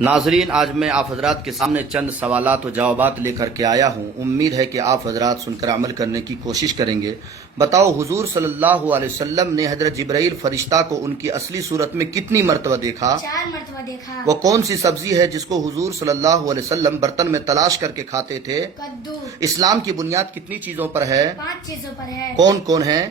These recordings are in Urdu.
ناظرین، آج میں آپ حضرات کے سامنے چند سوالات و جوابات لے کر کے آیا ہوں۔ امید ہے کہ آپ حضرات سن کر عمل کرنے کی کوشش کریں گے۔ بتاؤ، حضور صلی اللہ علیہ وسلم نے حضرت جبرائیل فرشتہ کو ان کی اصلی صورت میں کتنی مرتبہ دیکھا؟ 4 مرتبہ دیکھا۔ وہ کون سی سبزی ہے جس کو حضور صلی اللہ علیہ وسلم برتن میں تلاش کر کے کھاتے تھے؟ کدو۔ اسلام کی بنیاد کتنی چیزوں پر ہے؟ 5 چیزوں پر ہے۔ کون کون ہیں؟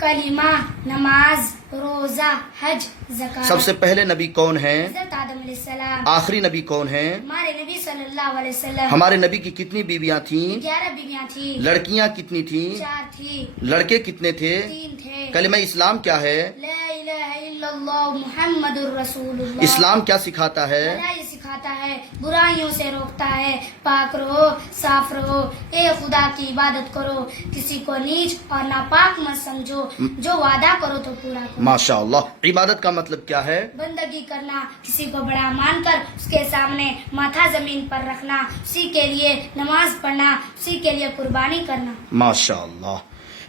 کلمہ، نماز، روزہ، حج، زکوٰۃ۔ سب سے پہلے نبی کون ہیں؟ حضرت آدم علیہ السلام۔ آخری نبی کون ہیں؟ ہمارے نبی صلی اللہ علیہ وسلم۔ ہمارے نبی کی کتنی بیویاں تھیں؟ 11 بیویاں تھیں۔ لڑکیاں کتنی تھیں؟ 4 تھی۔ لڑکے کتنے تھے؟ 3 تھے۔ کلمہ اسلام کیا ہے؟ لا الہ الا اللہ محمد الرسول اللہ۔ اسلام کیا سکھاتا ہے؟ بھلائی سکھاتا ہے، برائیوں سے روکتا ہے، پاک رہو، صاف رہو، اے خدا کی عبادت کرو، کسی کو نیچ اور ناپاک مت سمجھو، جو وعدہ کرو تو پورا کرو۔ ماشاء اللہ۔ عبادت کا مطلب کیا ہے؟ بندگی کرنا، کسی کو بڑا مان کر اس کے سامنے ماتھا زمین پر رکھنا، اسی کے لیے نماز پڑھنا، اسی کے لیے قربانی کرنا۔ ماشاء اللہ۔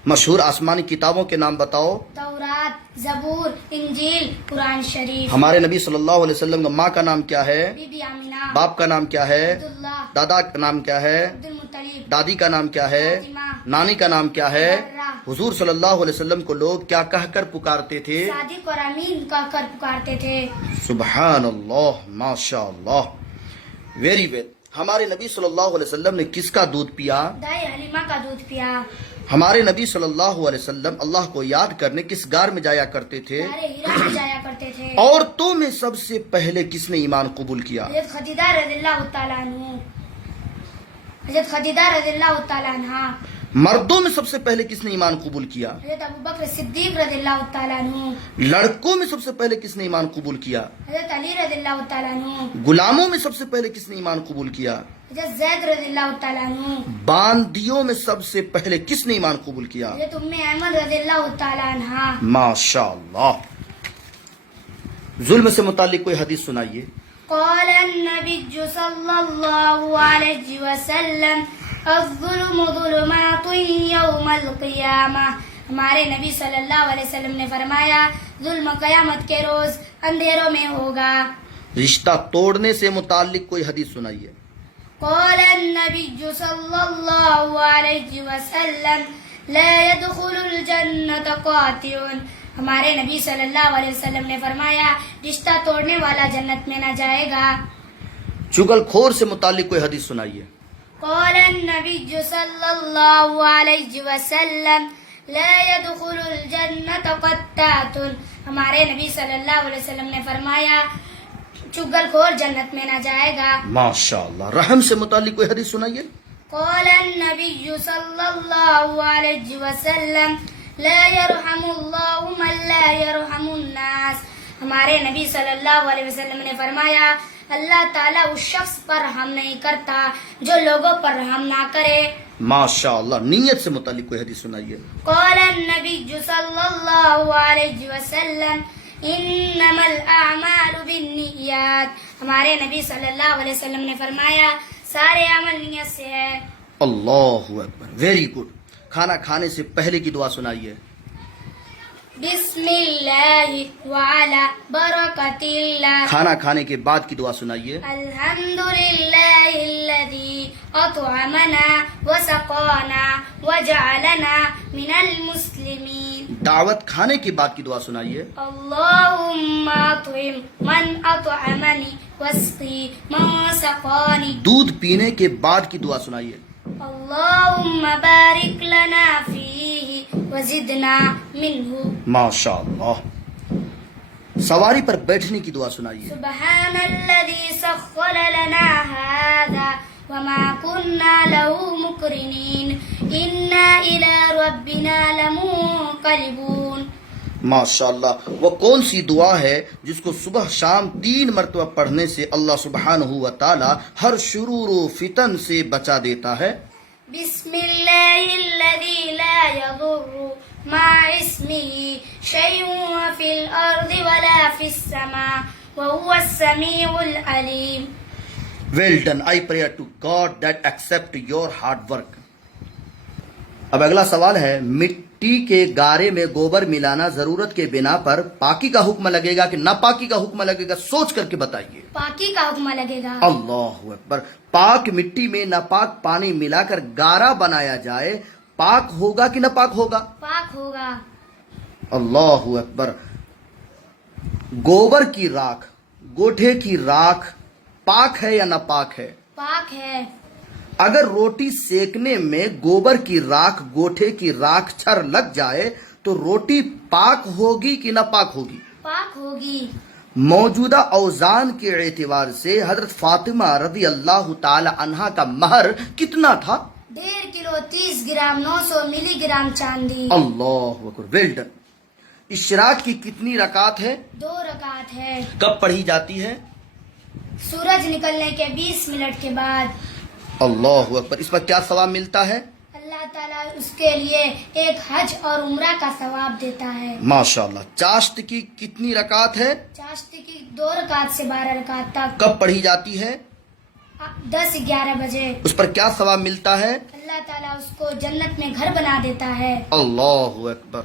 مشہور آسمانی کتابوں کے نام بتاؤ۔ تورات، زبور، انجیل، قرآن شریف۔ ہمارے نبی صلی اللہ علیہ وسلم کا ماں کا نام کیا ہے؟ بی بی آمینہ۔ باپ کا نام کیا ہے؟ عبداللہ۔ دادا کا نام کیا ہے؟ عبد المطلب۔ دادی کا نام کیا ہے؟ فاطمہ۔ نانی کا نام کیا ہے؟ برہ۔ حضور صلی اللہ علیہ وسلم کو لوگ کیا کہہ کر پکارتے تھے؟ صادق اور امین کہہ کر پکارتے تھے۔ سبحان اللہ، ماشاء اللہ، ویری ویل۔ ہمارے نبی صلی اللہ علیہ وسلم نے کس کا دودھ پیا؟ دائی حلیمہ کا دودھ پیا۔ ہمارے نبی صلی اللہ علیہ وسلم اللہ کو یاد کرنے کس غار میں جایا کرتے تھے؟ سارے ہیرا میں جایا کرتے تھے۔ عورتوں میں سب سے پہلے کس نے ایمان قبول کیا؟ حضرت خدیجہ رضی اللہ تعالیٰ عنہ۔ حضرت خدیجہ رضی اللہ تعالیٰ عنہ۔ مردوں میں سب سے پہلے کس نے ایمان قبول کیا؟ حضرت ابوبکر صدیق رضی اللہ تعالیٰ عنہ۔ لڑکوں میں سب سے پہلے کس نے ایمان قبول کیا؟ حضرت علی رضی اللہ تعالیٰ عنہ۔ غلاموں میں سب سے پہلے کس نے ایمان قبول کیا؟ حضرت زید رضی اللہ تعالیٰ عنہ۔ باندیوں میں سب سے پہلے کس نے ایمان قبول کیا؟ حضرت ام ایمن رضی اللہ تعالیٰ عنہ۔ ماشاء اللہ۔ ظلم سے متعلق کوئی حدیث سنائیے۔ قال النبی صلی اللہ علیہ وسلم الظلم ظلمات یوم القیامہ۔ ہمارے نبی صلی اللہ علیہ وسلم نے فرمایا، ظلم قیامت کے روز اندھیروں میں ہوگا۔ رشتہ توڑنے سے متعلق کوئی حدیث سنائیے۔ قال النبی صلی اللہ علیہ وسلم لا يدخل الجنت قاطع۔ ہمارے نبی صلی اللہ علیہ وسلم نے فرمایا، رشتہ توڑنے والا جنت میں نہ جائے گا۔ چغل خور سے متعلق کوئی حدیث سنائیے۔ قال النبی صلی اللہ علیہ وسلم لا يدخل الجنت قطات۔ ہمارے نبی صلی اللہ علیہ وسلم نے فرمایا، چغل خور جنت میں نہ جائے گا۔ ماشاء اللہ۔ رحم سے متعلق کوئی حدیث سنائیے۔ قال النبی صلی اللہ علیہ وسلم لا يرحم اللہ من لا يرحم الناس۔ ہمارے نبی صلی اللہ علیہ وسلم نے فرمایا، اللہ تعالیٰ اس شخص پر رحم نہیں کرتا جو لوگوں پر رحم نہ کرے۔ ماشاء اللہ۔ نیت سے متعلق کوئی حدیث سنائیے۔ قال النبی صلی اللہ علیہ وسلم انما الاعمال بالنیات۔ ہمارے نبی صلی اللہ علیہ وسلم نے فرمایا، سارے عمل نیت سے ہے۔ اللہ اکبر، ویری گڈ۔ کھانا کھانے سے پہلے کی دعا سنائیے۔ بسم اللہ وعلی برکت اللہ۔ کھانا کھانے کے بعد کی دعا سنائیے۔ الحمدللہ الذی اطعمنا وسقانا وجعلنا من المسلمین۔ دعوت کھانے کے بعد کی دعا سنائیے۔ اللہم اطعم من اطعمنی واسقی من سقانی۔ دودھ پینے کے بعد کی دعا سنائیے۔ اللہم بارک لنا فیہ وزدنا منہ۔ ماشاء اللہ۔ سواری پر بیٹھنے کی دعا سنائیے۔ سبحان الذی سخر لنا هذا وما كنا له مقرنین انا الی ربنا لمنقلبون۔ ماشاء اللہ۔ وہ کون سی دعا ہے جس کو صبح شام 3 مرتبہ پڑھنے سے اللہ سبحانہ و تعالی ہر شرور و فتن سے بچا دیتا ہے؟ بسم اللہ الذی لا یضر مع اسمہ شیء فی الارض ولا فی السماء وهو السمیع العلیم۔ Well done. I prayer to God that accept your hard work. اب اگلا سوال ہے، مٹی مٹی کے گارے میں گوبر ملانا ضرورت کے بنا پر پاکی کا حکم لگے گا کہ ناپاکی کا حکم لگے گا؟ سوچ کر کے بتائیے. پاکی کا حکم لگے گا. اللہ اکبر. پاک مٹی میں ناپاک پانی ملا کر گارا بنایا جائے، پاک ہوگا کہ ناپاک ہوگا؟ پاک ہوگا. اللہ اکبر. گوبر کی راکھ، گوٹھے کی راکھ پاک ہے یا ناپاک ہے؟ پاک ہے. اگر روٹی سیکنے میں گوبر کی راکھ گوٹھے کی راکھ چھر لگ جائے تو روٹی پاک ہوگی کہ ناپاک ہوگی؟ پاک ہوگی. موجودہ اوزان کے اعتبار سے حضرت فاطمہ رضی اللہ تعالی عنہا کا مہر کتنا تھا؟ 1.5 کلو 30 گرام 900 ملی گرام چاندی. اللہ اکبر. Well done. اشراق کی کتنی رکعت ہے؟ 2 رکعت ہے. کب پڑھی جاتی ہے؟ سورج نکلنے کے 20 منٹ کے بعد. اللہ اکبر. اس پر کیا ثواب ملتا ہے؟ اللہ تعالیٰ اس کے لیے ایک حج اور عمرہ کا ثواب دیتا ہے. ماشاءاللہ. چاشت کی کتنی رکعت ہے؟ چاشت کی 2 رکعت سے 12 رکعت تک. کب پڑھی جاتی ہے؟ 10-11 بجے. اس پر کیا ثواب ملتا ہے؟ اللہ تعالیٰ اس کو جنت میں گھر بنا دیتا ہے. اللہ اکبر.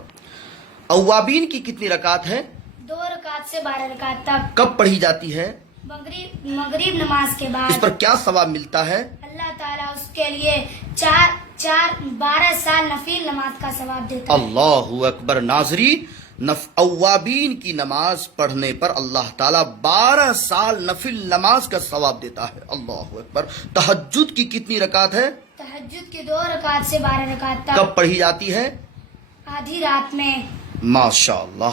اوابین کی کتنی رکعت ہے؟ 2 رکعت سے 12 رکعت تک. کب پڑھی جاتی ہے؟ مغرب نماز کے اس بعد. پر کیا ثواب ملتا ہے؟ اللہ تعالیٰ اس کے لیے 12 سال نفل نماز کا ثواب دیتا ہے. اللہ اکبر. ناظرین، اوابین کی نماز پڑھنے پر اللہ تعالیٰ 12 سال نفل نماز کا ثواب دیتا ہے. اللہ اکبر. تہجد کی کتنی رکعت ہے؟ تہجد کی 2 رکعت سے 12 رکعت تک. کب پڑھی جاتی ہے؟ آدھی رات میں. ماشاءاللہ.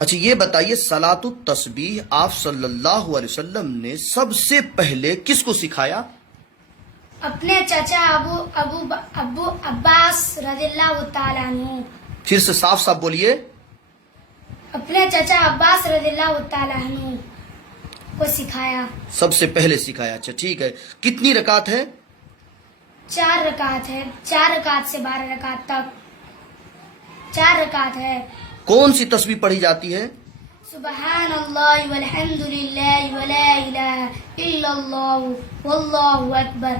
اچھا یہ بتائیے، صلاۃ التسبیح آپ صلی اللہ علیہ وسلم نے سب سے پہلے کس کو سکھایا؟ اپنے چچا ابو عباس رضی اللہ تعالیٰ عنہ. پھر سے صاف صاف بولیے. اپنے چچا عباس رضی اللہ تعالیٰ عنہ کو سکھایا. سب سے پہلے سکھایا. اچھا ٹھیک ہے. کتنی رکعت ہے؟ 4 رکعت ہے. 4 رکعت سے 12 رکعت تک 4 رکعت ہے. کون سی تسبیح پڑھی جاتی ہے؟ سبحان اللہ والحمد للہ ولا الہ الا اللہ واللہ اکبر.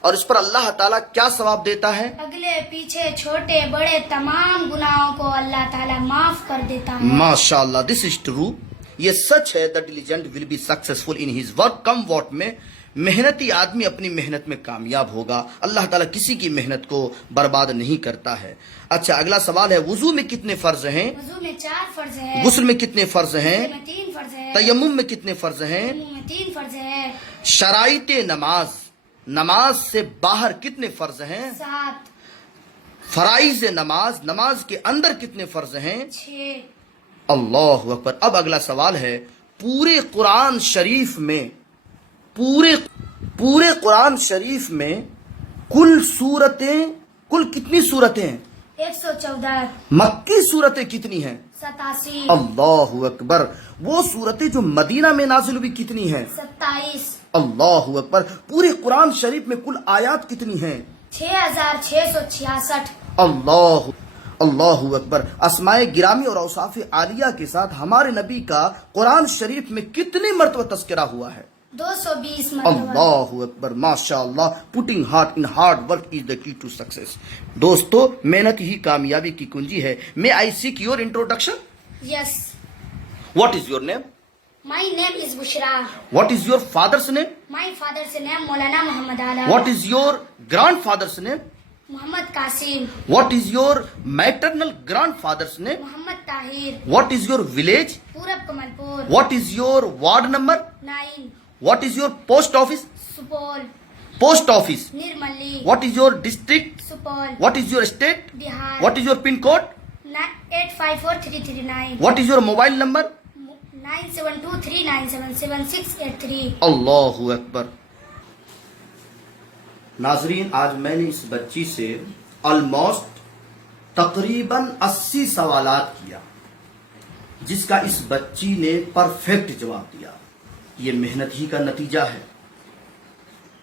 اور اس پر اللہ تعالیٰ کیا ثواب دیتا ہے؟ اگلے پیچھے چھوٹے بڑے تمام گناہوں کو اللہ تعالیٰ معاف کر دیتا ہے. ماشاءاللہ. This is true. یہ سچ ہے. The diligent will be successful in his work. کم واٹ میں محنتی آدمی اپنی محنت میں کامیاب ہوگا. اللہ تعالیٰ کسی کی محنت کو برباد نہیں کرتا ہے. اچھا اگلا سوال ہے، وضو میں کتنے فرض ہیں؟ وضو میں 4 فرض ہے. غسل میں کتنے فرض ہیں؟ غسل میں 3 فرض ہے. تیمم میں کتنے فرض ہیں؟ تیمم میں 3 فرض ہے. شرائط نماز، نماز سے باہر کتنے فرض ہیں؟ 7. فرائض نماز، نماز کے اندر کتنے فرض ہیں؟ 6. اللہ اکبر. اب اگلا سوال ہے، پورے قرآن شریف میں پورے قرآن شریف میں کل کتنی صورتیں ہیں؟ 114. مکی صورتیں کتنی ہیں؟ 87. اللہ اکبر. وہ صورتیں جو مدینہ میں نازل ہوئی کتنی ہیں؟ 27. اللہ اکبر. پورے قرآن شریف میں کل آیات کتنی ہیں؟ 6666. اللہ اکبر. اسماء گرامی اور اوصاف عالیہ کے ساتھ ہمارے نبی کا قرآن شریف میں کتنی مرتبہ تذکرہ ہوا ہے؟ 220 مرتبہ. اللہ اکبر. ماشاء اللہ. Putting heart in hard work is the key to success. دوستو، محنت ہی کامیابی کی کنجی ہے. میں I seek your introduction. Yes. What is your name? My name is Bushra. What is your father's name? My father's name Maulana Muhammad Ala. What is your grand father's name? Muhammad Qasim. What is your maternal grand father's name? Muhammad Tahir. What is your village? Purab Kamalpur. What is your ward number? 9. What is your post office? Supol. Post office. Nirmali. What is your district? Supol. What is your state? Bihar. What is your pin code? 854339. What is your mobile number? 9723977683. اللہ اکبر. ناظرین، آج میں نے اس بچی سے آلموسٹ تقریباً 80 سوالات کیا، جس کا اس بچی نے پرفیکٹ جواب دیا. یہ محنت ہی کا نتیجہ ہے،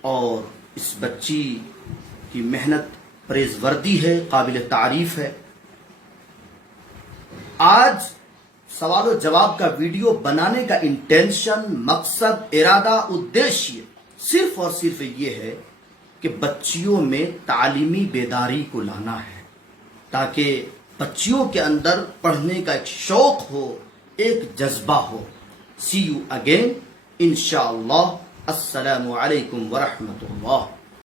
اور اس بچی کی محنت پریزوردی ہے، قابل تعریف ہے. آج سوال و جواب کا ویڈیو بنانے کا انٹینشن، مقصد، ارادہ، ادیشیہ صرف اور صرف یہ ہے کہ بچیوں میں تعلیمی بیداری کو لانا ہے. تاکہ بچیوں کے اندر پڑھنے کا ایک شوق ہو، ایک جذبہ ہو. سی یو اگین انشاءاللہ. السلام علیکم ورحمۃ اللہ.